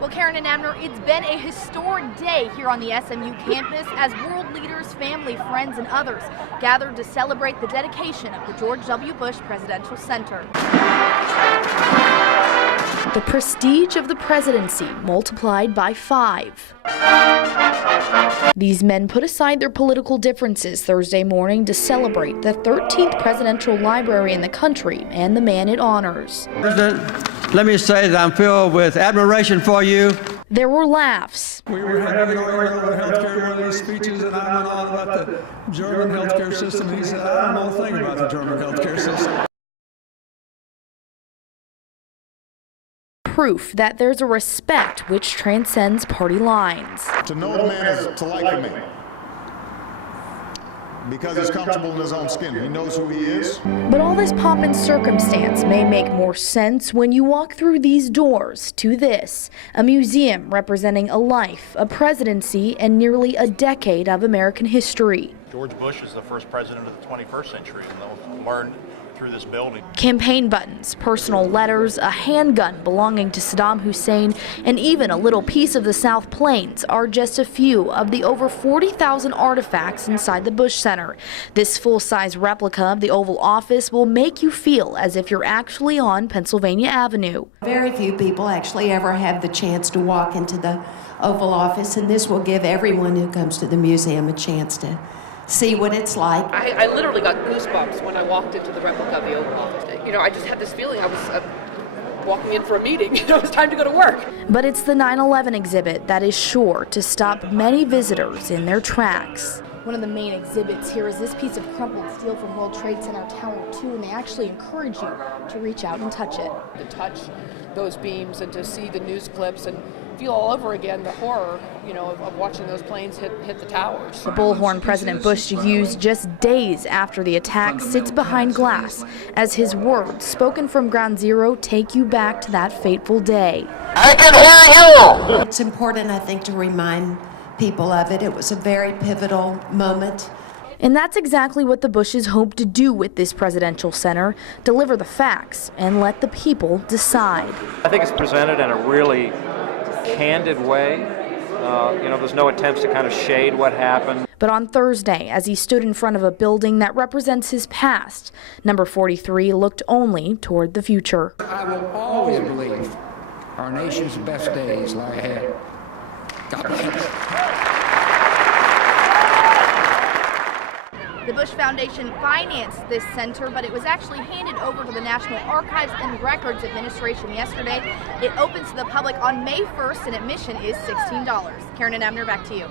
Well, Karen and Abner, it's been a historic day here on the SMU campus as world leaders, family, friends, and others gathered to celebrate the dedication of the George W. Bush Presidential Center. The prestige of the presidency multiplied by 5. These men put aside their political differences Thursday morning to celebrate the 13th presidential library in the country and the man it honors. President, let me say that I'm filled with admiration for you. There were laughs. We were having healthcare, one of these speeches, and I went on about the German healthcare system. He said, I don't know a thing about the German healthcare system. Proof that there's a respect which transcends party lines. To know the man is to like the man because he's comfortable in his own skin. He knows who he is. But all this pomp and circumstance may make more sense when you walk through these doors to this, a museum representing a life, a presidency, and nearly a decade of American history. George Bush is the first president of the 21st century, and they'll learn through this building. Campaign buttons, personal letters, a handgun belonging to Saddam Hussein, and even a little piece of the South Plains are just a few of the over 40,000 artifacts inside the Bush Center. This full-size replica of the Oval Office will make you feel as if you're actually on Pennsylvania Avenue. Very few people actually ever have the chance to walk into the Oval Office, and this will give everyone who comes to the museum a chance to see what it's like. I literally got goosebumps when I walked into the replica of the Oval Office. You know, I just had this feeling I was walking in for a meeting. You know, it was time to go to work. But it's the 9/11 exhibit that is sure to stop many visitors in their tracks. One of the main exhibits here is this piece of crumpled steel from World Trade Center Tower 2, and they actually encourage you to reach out and touch it. To touch those beams and to see the news clips and feel all over again the horror, you know, of watching those planes hit the towers. The bullhorn President Bush used just days after the attack sits behind glass as his words spoken from Ground Zero take you back to that fateful day. I can hear you! It's important, I think, to remind people of it. It was a very pivotal moment. And that's exactly what the Bushes hope to do with this presidential center, deliver the facts and let the people decide. I think it's presented in a really candid way. You know, there's no attempts to kind of shade what happened. But on Thursday, as he stood in front of a building that represents his past, number 43 looked only toward the future. I will always believe our nation's best days lie ahead. God bless. The Bush Foundation financed this center, but it was actually handed over to the National Archives and Records Administration yesterday. It opens to the public on May 1st, and admission is $16. Karen and Abner, back to you.